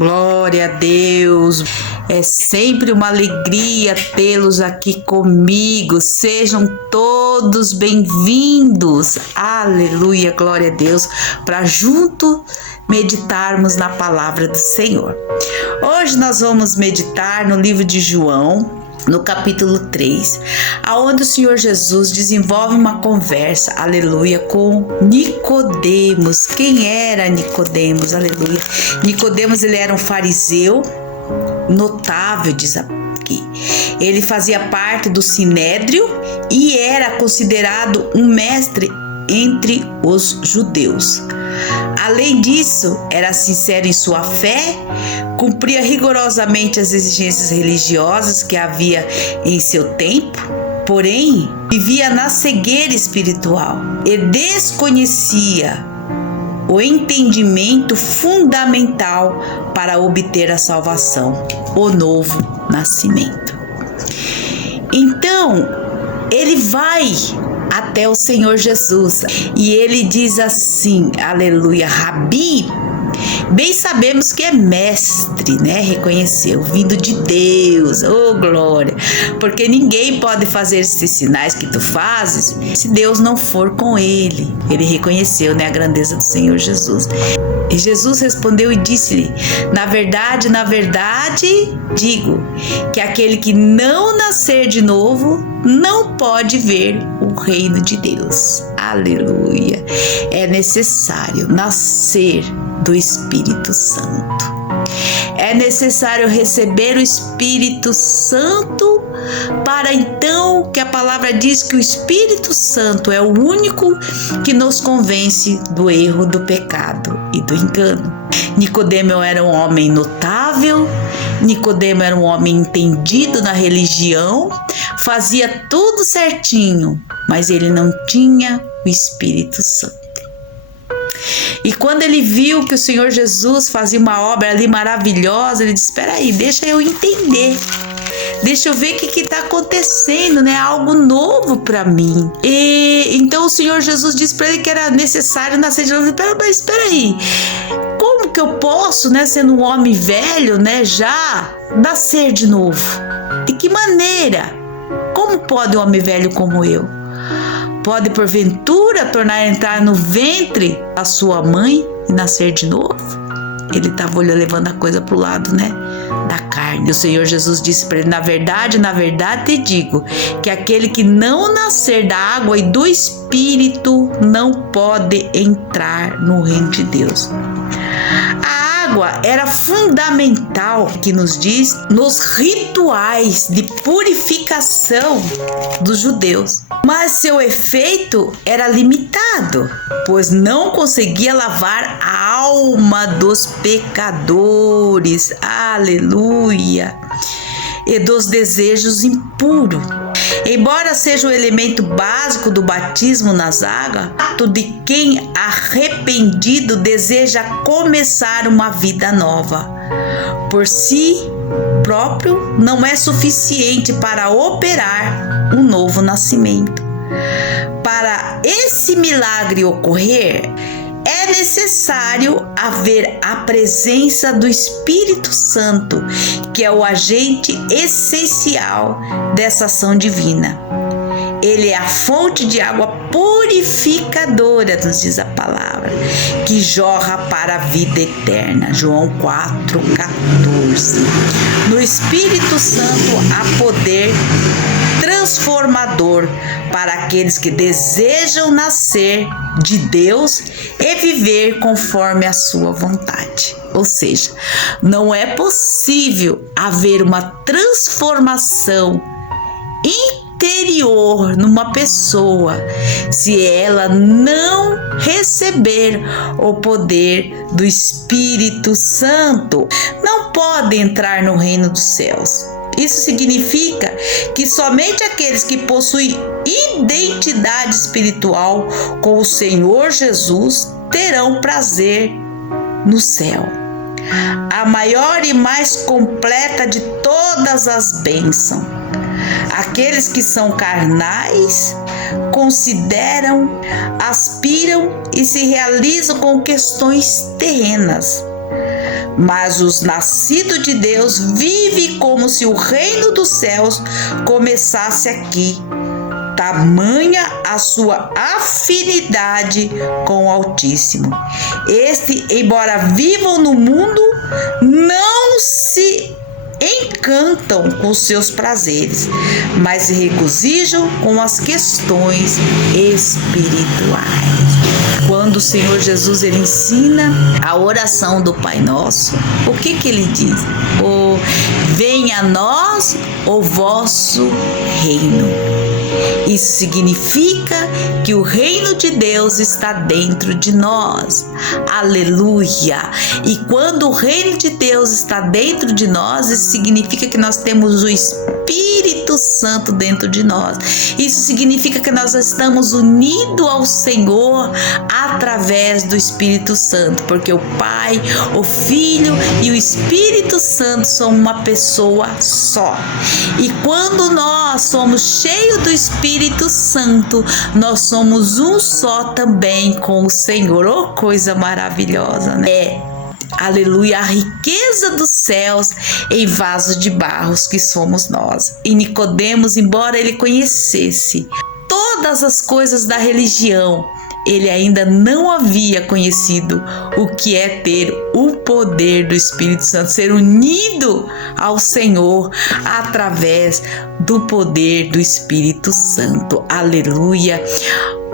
Glória a Deus. É sempre uma alegria tê-los aqui comigo. Sejam todos bem-vindos. Aleluia, glória a Deus, para junto meditarmos na palavra do Senhor. Hoje nós vamos meditar no livro de João, no capítulo 3, aonde o Senhor Jesus desenvolve uma conversa, aleluia, com Nicodemos. Quem era Nicodemos? Aleluia. Nicodemos, ele era um fariseu notável, diz aqui. Ele fazia parte do Sinédrio e era considerado um mestre entre os judeus. Além disso, era sincero em sua fé, cumpria rigorosamente as exigências religiosas que havia em seu tempo, porém, vivia na cegueira espiritual e desconhecia o entendimento fundamental para obter a salvação, o novo nascimento. Então, ele vai até o Senhor Jesus e ele diz assim, aleluia, Rabi, bem sabemos que é mestre, né? Reconheceu, vindo de Deus, oh glória, porque ninguém pode fazer esses sinais que tu fazes se Deus não for com ele. Ele reconheceu, né, a grandeza do Senhor Jesus. E Jesus respondeu e disse-lhe, na verdade, digo que aquele que não nascer de novo não pode ver o reino de Deus. Aleluia. É necessário nascer do Espírito Santo. É necessário receber o Espírito Santo para então que a palavra diz que o Espírito Santo é o único que nos convence do erro, do pecado e do engano. Nicodemo era um homem notável, Nicodemo era um homem entendido na religião, fazia tudo certinho, mas ele não tinha o Espírito Santo. E quando ele viu que o Senhor Jesus fazia uma obra ali maravilhosa, ele disse, espera aí, deixa eu entender. Deixa eu ver o que está acontecendo, né? Algo novo para mim. E então o Senhor Jesus disse para ele que era necessário nascer de novo. Mas espera aí, como que eu posso, né, sendo um homem velho, né, já nascer de novo? De que maneira? Como pode um homem velho como eu? Pode porventura tornar a entrar no ventre da sua mãe e nascer de novo? Ele estava levando a coisa para o lado, né, da carne. E o Senhor Jesus disse para ele, na verdade te digo, que aquele que não nascer da água e do Espírito não pode entrar no reino de Deus. A água era fundamental, que nos diz, nos rituais de purificação dos judeus. Mas seu efeito era limitado, pois não conseguia lavar a alma dos pecadores, aleluia, e dos desejos impuros. Embora seja o elemento básico do batismo nas águas, ato de quem arrependido deseja começar uma vida nova. Por si próprio não é suficiente para operar um novo nascimento. Para esse milagre ocorrer, é necessário haver a presença do Espírito Santo, que é o agente essencial dessa ação divina. Ele é a fonte de água purificadora, nos diz a palavra, que jorra para a vida eterna. João 4,14. No Espírito Santo há poder transformador para aqueles que desejam nascer de Deus e viver conforme a sua vontade. Ou seja, não é possível haver uma transformação interior numa pessoa se ela não receber o poder do Espírito Santo. Não pode entrar no reino dos céus. Isso significa que somente aqueles que possuem identidade espiritual com o Senhor Jesus terão prazer no céu. A maior e mais completa de todas as bênçãos. Aqueles que são carnais consideram, aspiram e se realizam com questões terrenas. Mas os nascidos de Deus vivem como se o reino dos céus começasse aqui. Tamanha a sua afinidade com o Altíssimo. Embora vivam no mundo, não se encantam com os seus prazeres, mas se regozijam com as questões espirituais. Quando o Senhor Jesus ele ensina a oração do Pai Nosso, o que ele diz? Venha a nós o vosso reino. Isso significa que o reino de Deus está dentro de nós. Aleluia! E quando o reino de Deus está dentro de nós, isso significa que nós temos o Espírito Santo dentro de nós. Isso significa que nós estamos unidos ao Senhor através do Espírito Santo, porque o Pai, o Filho e o Espírito Santo são uma pessoa só. E quando nós somos cheios do Espírito Santo, nós somos um só também com o Senhor. Oh, coisa maravilhosa, né? Aleluia, a riqueza dos céus em vaso de barros que somos nós. E Nicodemos, embora ele conhecesse todas as coisas da religião, ele ainda não havia conhecido o que é ter o poder do Espírito Santo, ser unido ao Senhor através do poder do Espírito Santo. Aleluia!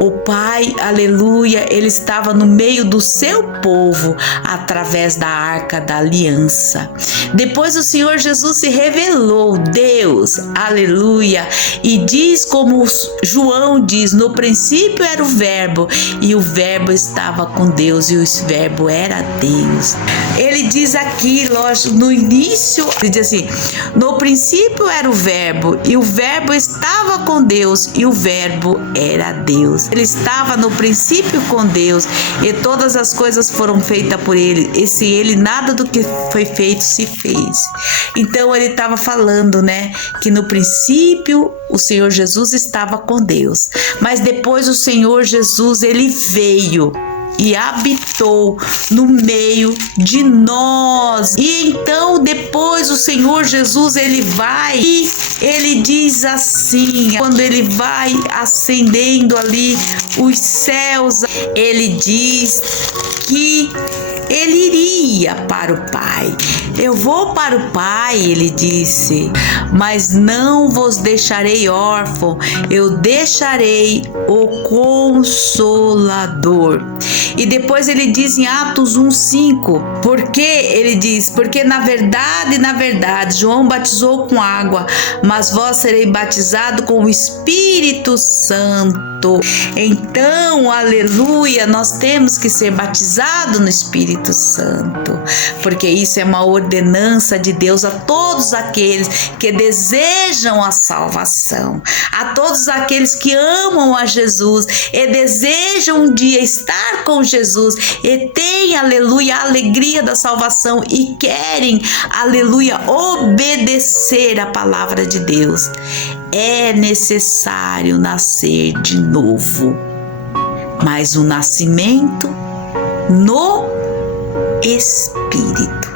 O Pai, aleluia, ele estava no meio do seu povo através da Arca da Aliança. Depois o Senhor Jesus se revelou, Deus, aleluia, e diz como João diz, no princípio era o Verbo, e o Verbo estava com Deus, e o Verbo era Deus. Ele diz aqui, lógico, no início, ele diz assim, no princípio era o Verbo, e o Verbo estava com Deus, e o Verbo era Deus. Ele estava no princípio com Deus e todas as coisas foram feitas por ele. E sem ele nada do que foi feito se fez. Então ele estava falando, né, que no princípio o Senhor Jesus estava com Deus. Mas depois o Senhor Jesus ele veio e habitou no meio de nós. E então depois o Senhor Jesus ele vai e ele diz assim, quando ele vai ascendendo ali os céus, ele diz que ele iria para o Pai. Eu vou para o Pai, ele disse, mas não vos deixarei órfão, eu deixarei o Consolador. E depois ele diz em Atos 1:5, porque ele diz, porque na verdade, João batizou com água, mas vós sereis batizados com o Espírito Santo. Então, aleluia, nós temos que ser batizados no Espírito Santo, porque isso é uma ordenança de Deus a todos aqueles que desejam a salvação, a todos aqueles que amam a Jesus e desejam um dia estar com Jesus e têm, aleluia, a alegria da salvação e querem, aleluia, obedecer a palavra de Deus. É necessário nascer de novo, mas o nascimento no Espírito.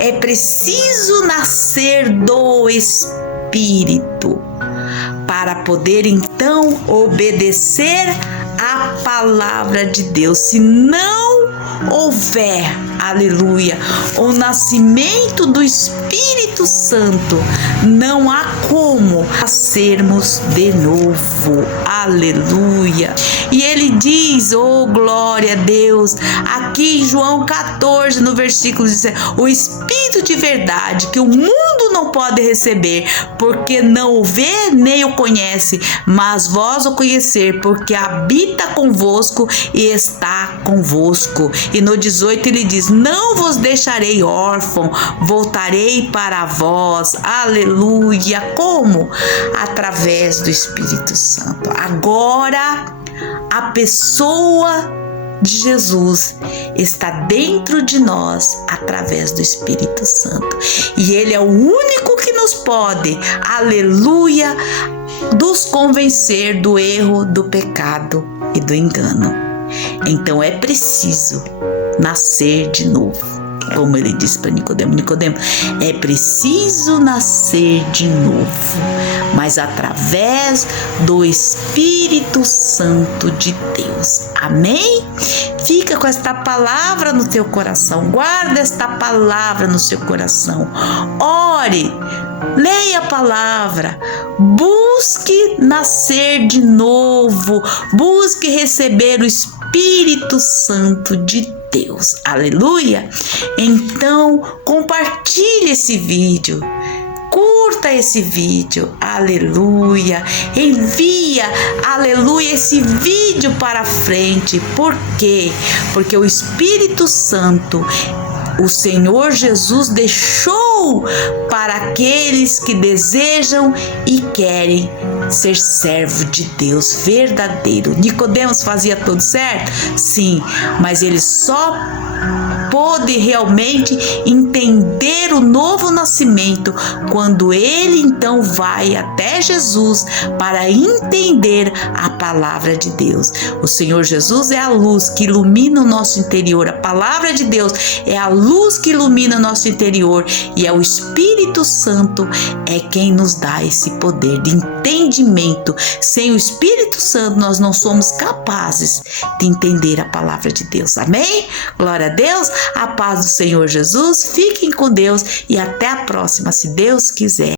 É preciso nascer do Espírito para poder então obedecer a palavra de Deus. Se não houver, aleluia, o nascimento do Espírito Santo, não há como nascermos de novo, aleluia. E ele diz, oh glória a Deus, aqui em João 14, no versículo 17, o Espírito de verdade que o mundo não pode receber, porque não o vê nem o conhece, mas vós o conhecer, porque habita convosco e está convosco. E no 18 ele diz, não vos deixarei órfão, voltarei para vós, aleluia. Como? Através do Espírito Santo. Agora a pessoa de Jesus está dentro de nós através do Espírito Santo, e ele é o único que nos pode, aleluia, nos convencer do erro, do pecado e do engano. Então é preciso nascer de novo. como ele disse para Nicodemo: Nicodemo, é preciso nascer de novo, mas através do Espírito Santo de Deus. Amém? Fica com esta palavra no teu coração, guarda esta palavra no seu coração, ore, leia a palavra, busque nascer de novo, busque receber o Espírito Santo de Deus. Aleluia! Então, compartilhe esse vídeo. Curta esse vídeo, aleluia, envia, aleluia, esse vídeo para frente. Por quê? Porque o Espírito Santo, o Senhor Jesus deixou para aqueles que desejam e querem ser servo de Deus verdadeiro. Nicodemos fazia tudo certo? Sim, mas ele só pôde realmente entender o novo nascimento quando ele então vai até Jesus para entender a palavra de Deus. O Senhor Jesus é a luz que ilumina o nosso interior. A palavra de Deus é a luz que ilumina o nosso interior, e é o Espírito Santo é quem nos dá esse poder de entendimento. Sem o Espírito Santo nós não somos capazes de entender a palavra de Deus. Amém? Glória a Deus. A paz do Senhor Jesus, fiquem com Deus e até a próxima, se Deus quiser.